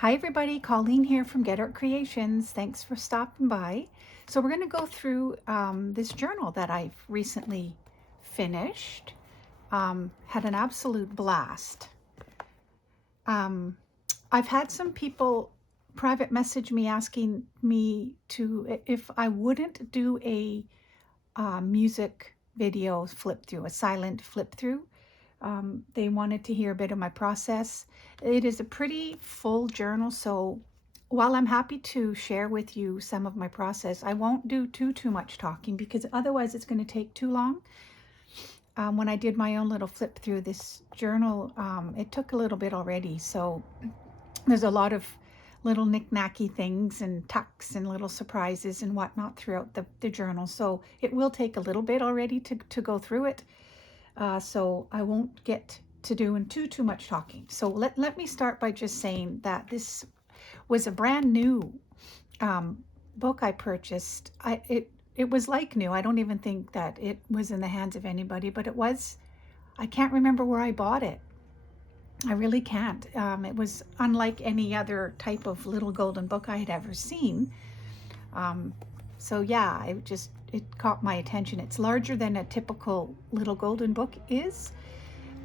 Hi everybody, Colleen here from Get Art Creations. Thanks for stopping by. So we're going to go through this journal that I've recently finished. Had an absolute blast. I've had some people private message me asking me if I wouldn't do a music video flip through, a silent flip through. They wanted to hear a bit of my process. It is a pretty full journal, so while I'm happy to share with you some of my process, I won't do too much talking because otherwise it's going to take too long. When I did my own little flip through this journal, it took a little bit already, so there's a lot of little knick-knacky things and tucks and little surprises and whatnot throughout the journal, so it will take a little bit already to go through it. So I won't get to doing too much talking. So let me start by just saying that this was a brand new book I purchased. It was like new. I don't even think that it was in the hands of anybody, but it was. I can't remember where I bought it. I really can't. It was unlike any other type of little golden book I had ever seen. So yeah, it caught my attention. It's larger than a typical little golden book is.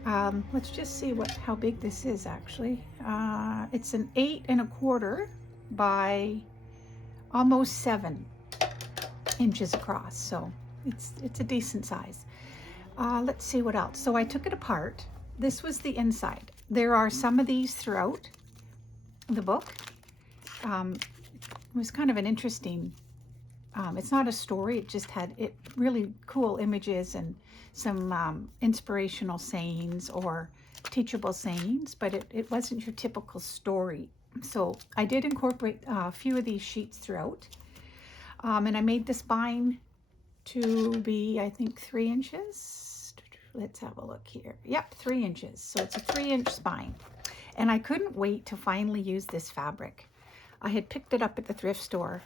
Let's just see how big this is actually. It's an 8¼ by almost 7 inches across, so it's a decent size. Let's see what else. So I took it apart. This was the inside. There are some of these throughout the book. It was kind of an interesting. It's not a story. It just had really cool images and some inspirational sayings or teachable sayings, but it wasn't your typical story. So I did incorporate a few of these sheets throughout. And I made the spine to be, I think, 3 inches. Let's have a look here. Yep, 3 inches. So it's a 3-inch spine. And I couldn't wait to finally use this fabric. I had picked it up at the thrift store.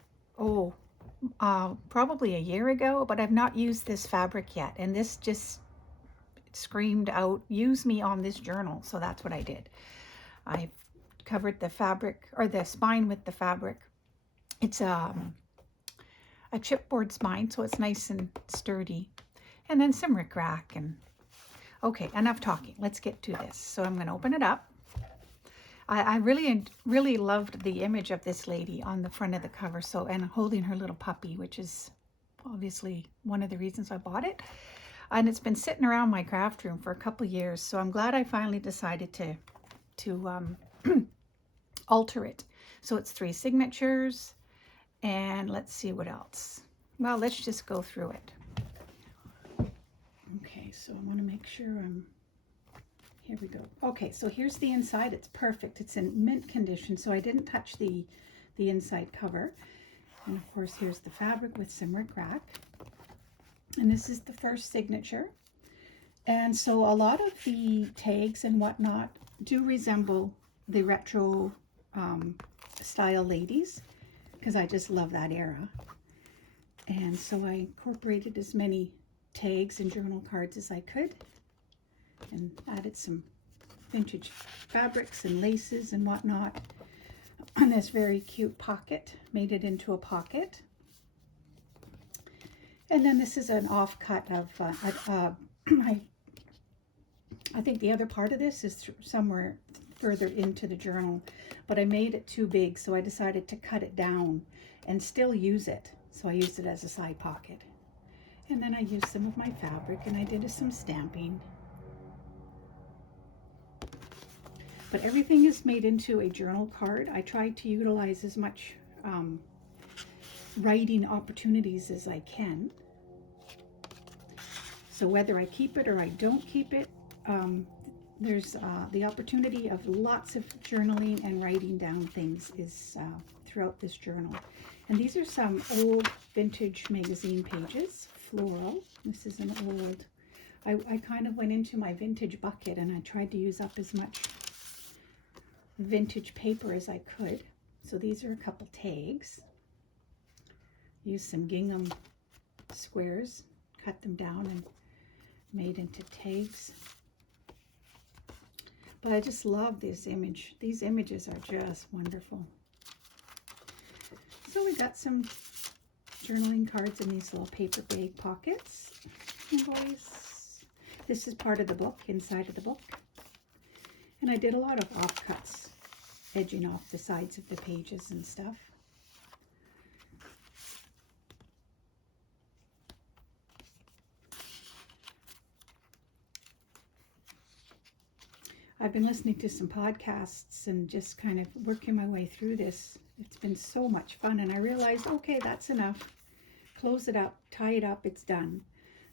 Probably a year ago, but I've not used this fabric yet, and this just screamed out, use me on this journal. So that's what I did. I covered the fabric, or the spine, with the fabric. It's a chipboard spine, so it's nice and sturdy, and then some rickrack. And okay, enough talking, let's get to this. So I'm going to open it up. I really loved the image of this lady on the front of the cover, so, and holding her little puppy, which is obviously one of the reasons I bought it. And it's been sitting around my craft room for a couple years, so I'm glad I finally decided to alter it. So it's 3 signatures, and let's see what else. Well, let's just go through it. Okay, so I want to make sure here we go. Okay, so here's the inside. It's perfect. It's in mint condition, so I didn't touch the inside cover. And of course, here's the fabric with some rickrack. And this is the first signature. And so a lot of the tags and whatnot do resemble the retro style ladies, because I just love that era. And so I incorporated as many tags and journal cards as I could, and added some vintage fabrics and laces and whatnot. And this very cute pocket, made it into a pocket. And then this is an offcut of, I think the other part of this is somewhere further into the journal, but I made it too big, so I decided to cut it down and still use it. So I used it as a side pocket. And then I used some of my fabric, and I did some stamping. But everything is made into a journal card. I tried to utilize as much writing opportunities as I can. So whether I keep it or I don't keep it, there's the opportunity of lots of journaling and writing down things is throughout this journal. And these are some old vintage magazine pages, floral. This is an old, I kind of went into my vintage bucket and I tried to use up as much vintage paper as I could. So these are a couple tags. Use some gingham squares, cut them down and made into tags. But I just love this image. These images are just wonderful. So we got some journaling cards in these little paper bag pockets. And boys, this is part of the book, inside of the book. And I did a lot of offcuts, edging off the sides of the pages and stuff. I've been listening to some podcasts and just kind of working my way through this. It's been so much fun, and I realized, okay, that's enough. Close it up, tie it up, it's done.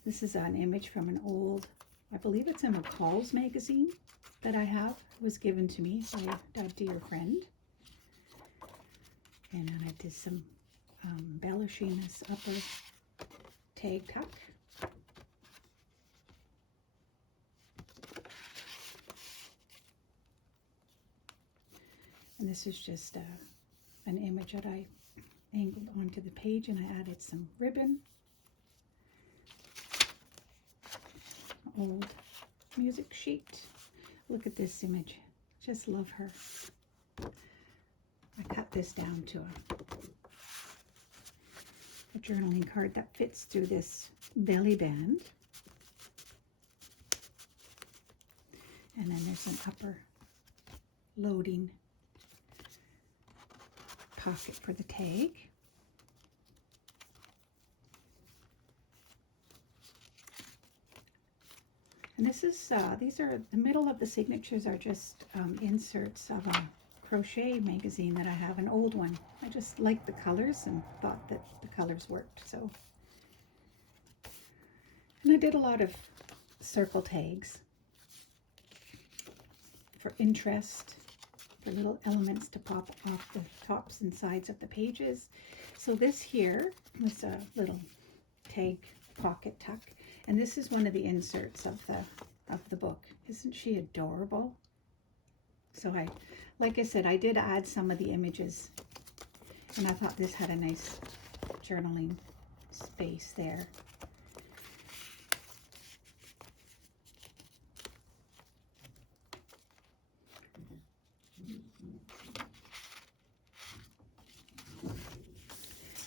This is an image from an old, I believe it's a McCall's magazine that I have. It was given to me by a dear friend. And then I did some embellishing this upper tag tuck. And this is just an image that I angled onto the page, and I added some ribbon. Old music sheet. Look at this image. Just love her. I cut this down to a journaling card that fits through this belly band. And then there's an upper loading pocket for the tag. And this is, these are, the middle of the signatures are just inserts of a crochet magazine that I have, an old one. I just liked the colors and thought that the colors worked, so. And I did a lot of circle tags for interest, for little elements to pop off the tops and sides of the pages. So this here was a little tag pocket tuck, and this is one of the inserts of the book. Isn't she adorable? So like I said, I did add some of the images, and I thought this had a nice journaling space there.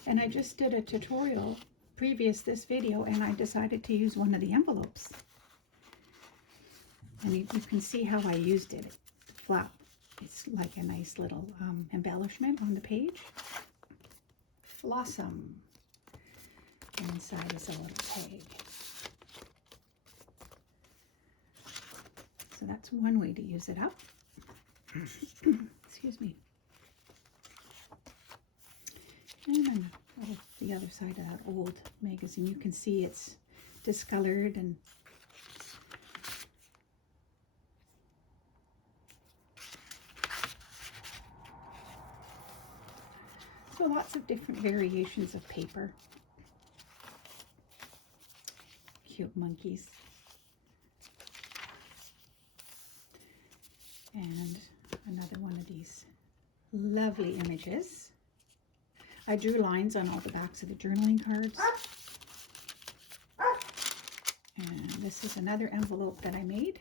And I just did a tutorial previous this video, and I decided to use one of the envelopes. And you can see how I used it. Flap. It's like a nice little embellishment on the page. Flossom. And inside is a little tag. So that's one way to use it up. Excuse me. And then the other side of that old magazine, you can see it's discolored, and so lots of different variations of paper. Cute monkeys. And another one of these lovely images. I drew lines on all the backs of the journaling cards. And this is another envelope that I made.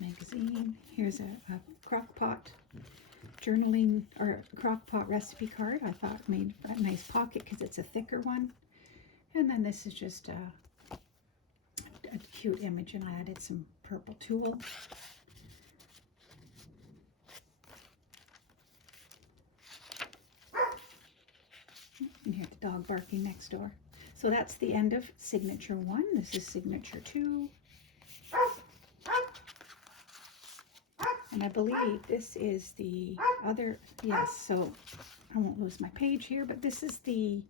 Magazine. Here's a crock pot journaling, or crock pot recipe card. I thought made a nice pocket because it's a thicker one. And then this is just a cute image, and I added some purple tulle. You can hear the dog barking next door. So that's the end of signature 1. This is signature 2. And I believe this is the other, yes, so I won't lose my page here, but this is the,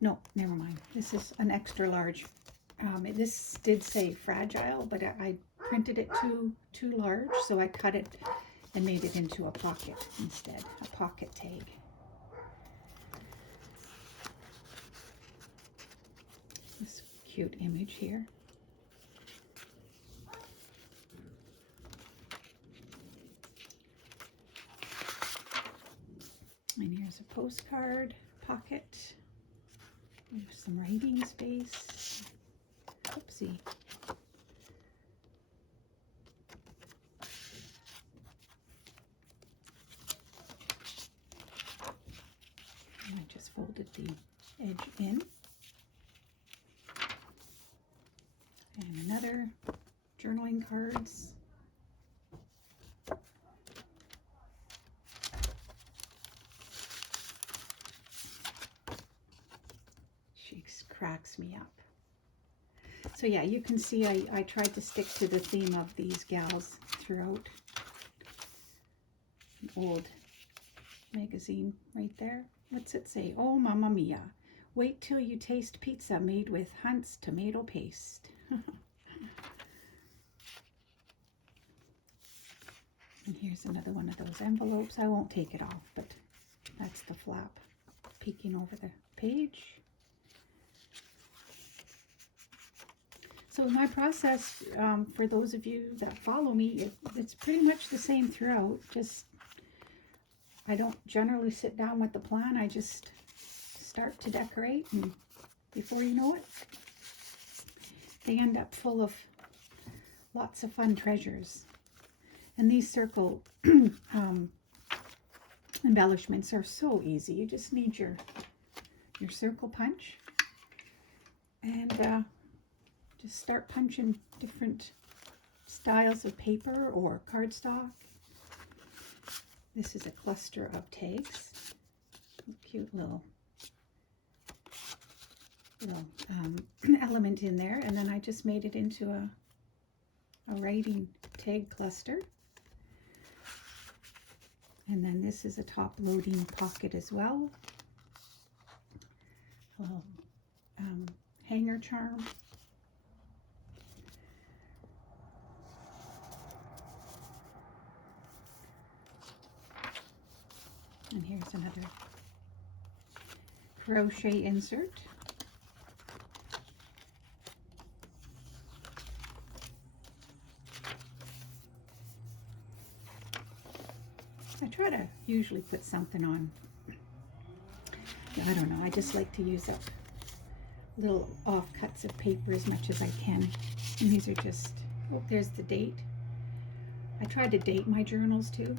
no, never mind. This is an extra large. This did say fragile, but I printed it too large, so I cut it and made it into a pocket instead, a pocket tag. This cute image here. And card pocket. There's some writing space. Oopsie. And I just folded the edge in. And another journaling cards. She cracks me up. So yeah, you can see I tried to stick to the theme of these gals throughout. An old magazine right there. What's it say? Oh, Mamma Mia. Wait till you taste pizza made with Hunt's tomato paste. And here's another one of those envelopes. I won't take it off, but that's the flap peeking over the page. So my process, for those of you that follow me, it's pretty much the same throughout. Just, I don't generally sit down with the plan. I just start to decorate, and before you know it, they end up full of lots of fun treasures. And these circle embellishments are so easy. You just need your circle punch and just start punching different styles of paper or cardstock. This is a cluster of tags. Cute little element in there. And then I just made it into a writing tag cluster. And then this is a top loading pocket as well. A little hanger charm. And here's another crochet insert. I try to usually put something on. I don't know, I just like to use up little offcuts of paper as much as I can. And these are just, oh, there's the date. I tried to date my journals too,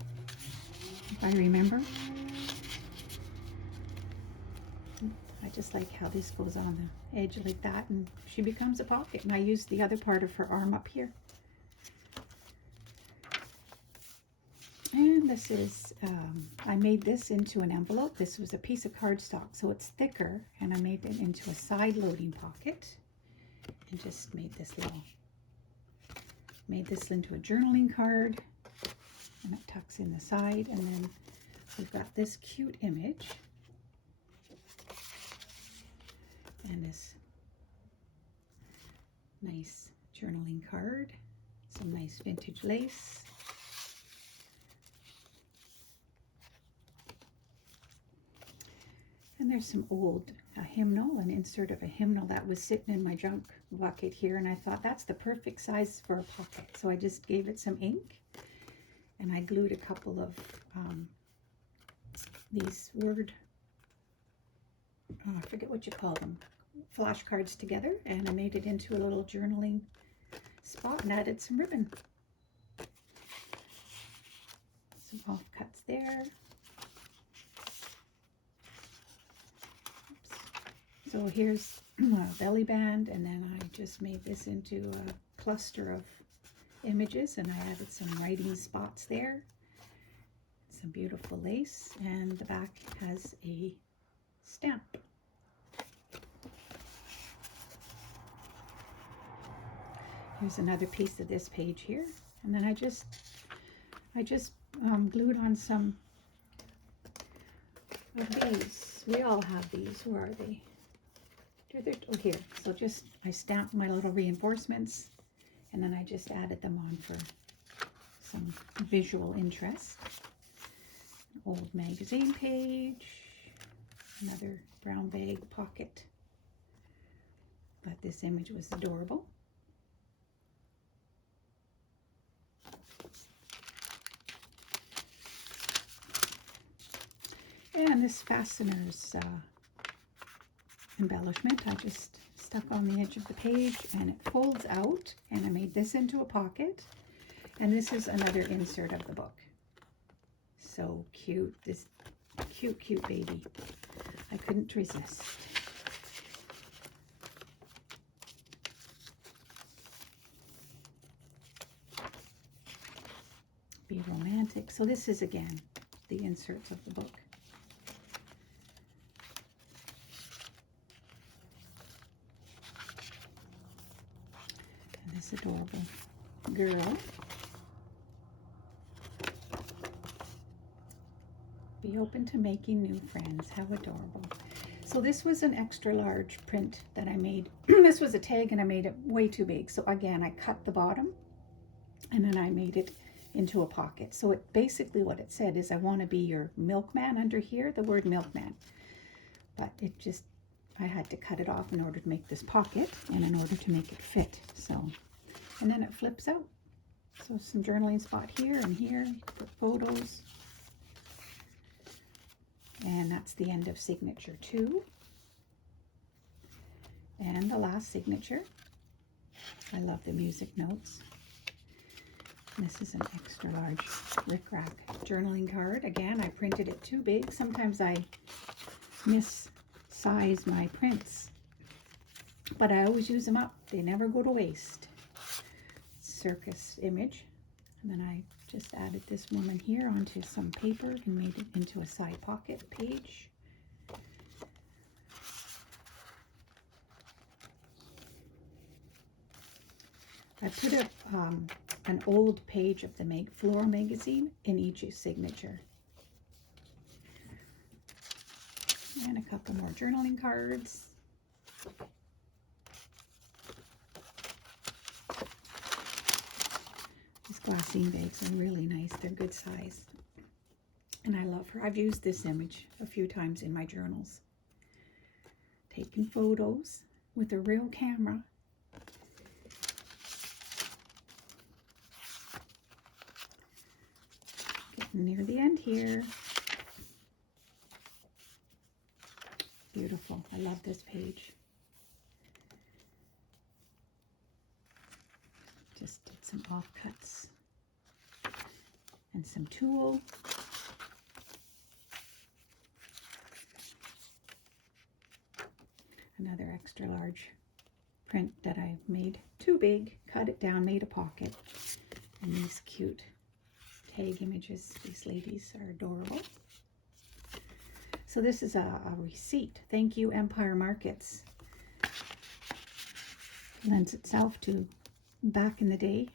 if I remember. I just like how this goes on the edge like that, and she becomes a pocket. And I used the other part of her arm up here. And this is, I made this into an envelope. This was a piece of cardstock, so it's thicker, and I made it into a side loading pocket and just made this into a journaling card, and it tucks in the side. And then we've got this cute image and this nice journaling card, some nice vintage lace. And there's some old hymnal, an insert of a hymnal that was sitting in my junk bucket here, and I thought that's the perfect size for a pocket. So I just gave it some ink, and I glued a couple of these word, I forget what you call them, flashcards together, and I made it into a little journaling spot and added some ribbon. Some offcuts there. So here's a belly band, and then I just made this into a cluster of images, and I added some writing spots there. Some beautiful lace, and the back has a stamp. Here's another piece of this page here, and then I just glued on some of these. We all have these. Where are they? Oh, here. So just, I stamped my little reinforcements, and then I just added them on for some visual interest. An old magazine page, another brown bag pocket. But this image was adorable. And this fastener's embellishment, I just stuck on the edge of the page and it folds out, and I made this into a pocket. And this is another insert of the book. So cute, this cute baby. I couldn't resist. Be romantic. So this is again the inserts of the book. And this adorable girl. Be open to making new friends. How adorable. So this was an extra large print that I made. This was a tag and I made it way too big. So again, I cut the bottom and then I made it into a pocket. So it basically what it said is, I want to be your milkman under here, the word milkman. But it just, I had to cut it off in order to make this pocket and in order to make it fit. So, and then it flips out. So some journaling spot here and here for photos. And that's the end of signature 2. And the last signature. I love the music notes. This is an extra large Rick Rack journaling card. Again, I printed it too big. Sometimes I missize my prints, but I always use them up. They never go to waste. Circus image. And then I just added this woman here onto some paper and made it into a side pocket page. I put an old page of the Flora magazine in each signature. And a couple more journaling cards. These glassine bags are really nice. They're good size. And I love her. I've used this image a few times in my journals. Taking photos with a real camera. Getting near the end here. Beautiful. I love this page. Just did some offcuts and some tulle. Another extra large print that I made too big, cut it down, made a pocket. And these cute tag images, these ladies are adorable. So this is a receipt. Thank you, Empire Markets. Lends itself to back in the day.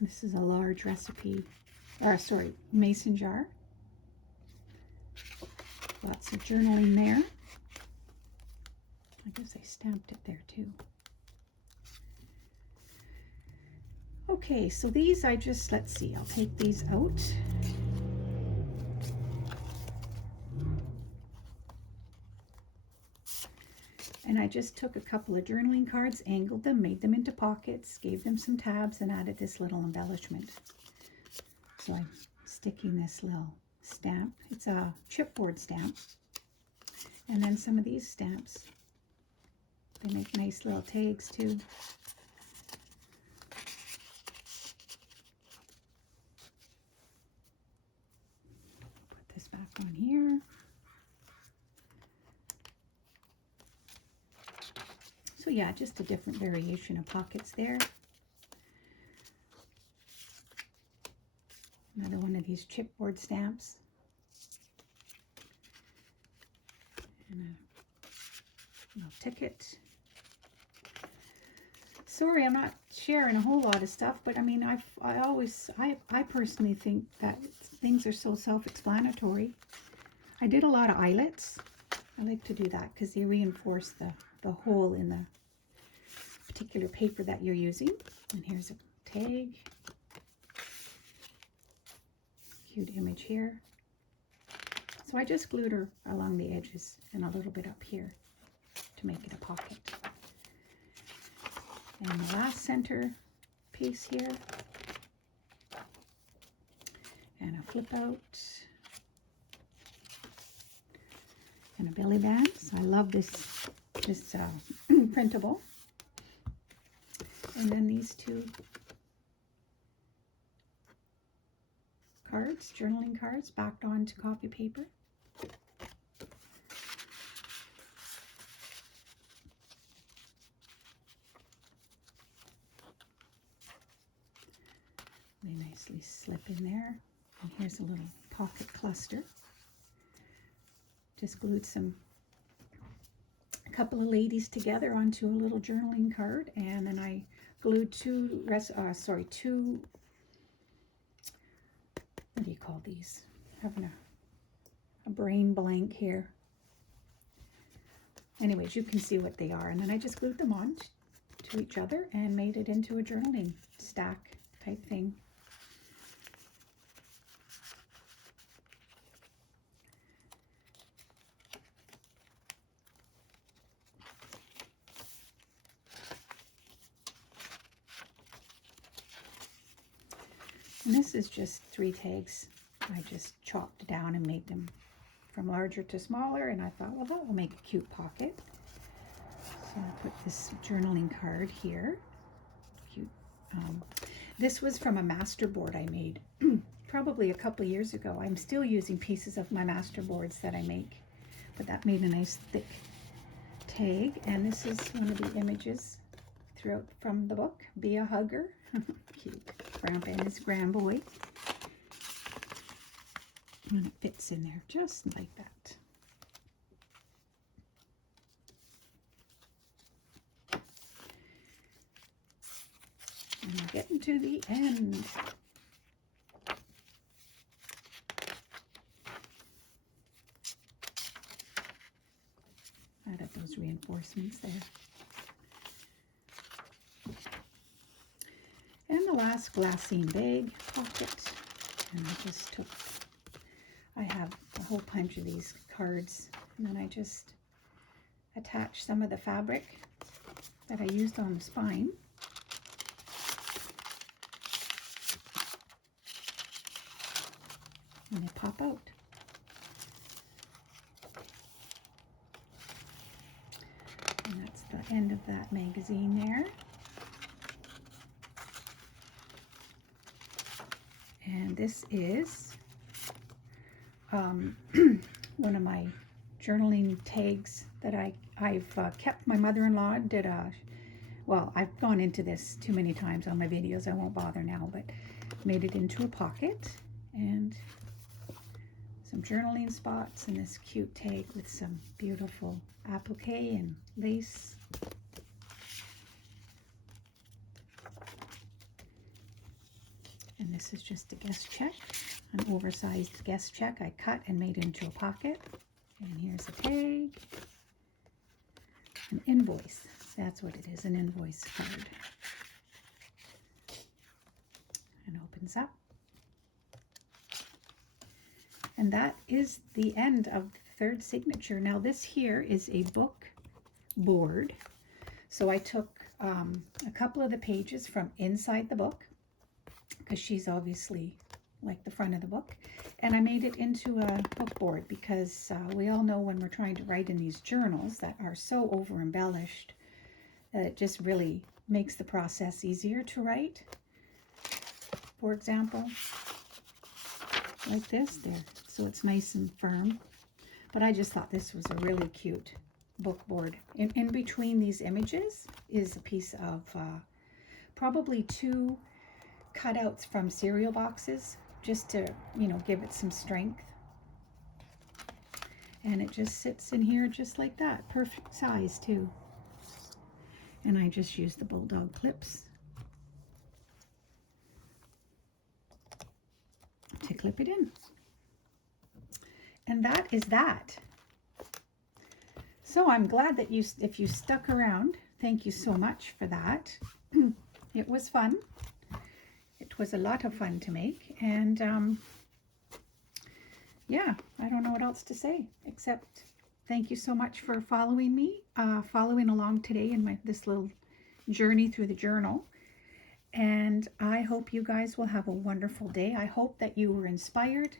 This is a large recipe, or sorry, mason jar. Lots of journaling there. I guess I stamped it there too. Okay, so these I just, let's see, I'll take these out. And I just took a couple of journaling cards, angled them, made them into pockets, gave them some tabs, and added this little embellishment. So I'm sticking this little stamp. It's a chipboard stamp. And then some of these stamps, they make nice little tags too. Put this back on here. So yeah, just a different variation of pockets there. Another one of these chipboard stamps. And a little ticket. Sorry, I'm not sharing a whole lot of stuff, but I mean, I personally think that things are so self-explanatory. I did a lot of eyelets. I like to do that because they reinforce the hole in the particular paper that you're using. And here's a tag. Cute image here. So I just glued her along the edges and a little bit up here to make it a pocket. And the last center piece here. And a flip out. and a belly band. So I love this printable. And then these two cards, journaling cards, backed onto copy paper. They nicely slip in there. And here's a little pocket cluster. Just glued a couple of ladies together onto a little journaling card, and then I glued two, what do you call these? Having a brain blank here. Anyways, you can see what they are. And then I just glued them on to each other and made it into a journaling stack type thing. And this is just 3 tags. I just chopped down and made them from larger to smaller, and I thought, well, that will make a cute pocket. So I'll put this journaling card here. Cute. This was from a master board I made probably a couple years ago. I'm still using pieces of my master boards that I make, but that made a nice thick tag. And this is one of the images throughout from the book, Be a Hugger. Cute. Grandpa and his grandboy. And it fits in there just like that. And we're getting to the end. Added those reinforcements there. And the last glassine bag pocket. And I just took, I have a whole bunch of these cards, and then I just attached some of the fabric that I used on the spine. And they pop out. And that's the end of that magazine there. And this is one of my journaling tags that I've kept. My mother-in-law did well, I've gone into this too many times on my videos. I won't bother now, but made it into a pocket and some journaling spots and this cute tag with some beautiful applique and lace. And this is just a guest check, an oversized guest check I cut and made into a pocket. And here's a tag, an invoice. That's what it is, an invoice card. And opens up. And that is the end of the third signature. Now this here is a book board. So I took a couple of the pages from inside the book, because she's obviously like the front of the book, and I made it into a book board because we all know when we're trying to write in these journals that are so over embellished that it just really makes the process easier to write. For example, like this there, so it's nice and firm. But I just thought this was a really cute book board. In between these images is a piece of probably 2 cutouts from cereal boxes, just to, you know, give it some strength. And it just sits in here just like that, perfect size too. And I just used the bulldog clips to clip it in. And that is that. So I'm glad that if you stuck around, thank you so much for that. It was fun. It was a lot of fun to make, and yeah, I don't know what else to say except thank you so much for following me, following along today in this little journey through the journal. And I hope you guys will have a wonderful day. I hope that you were inspired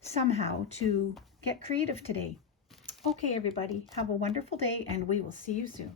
somehow to get creative today. Okay, everybody, have a wonderful day, and we will see you soon.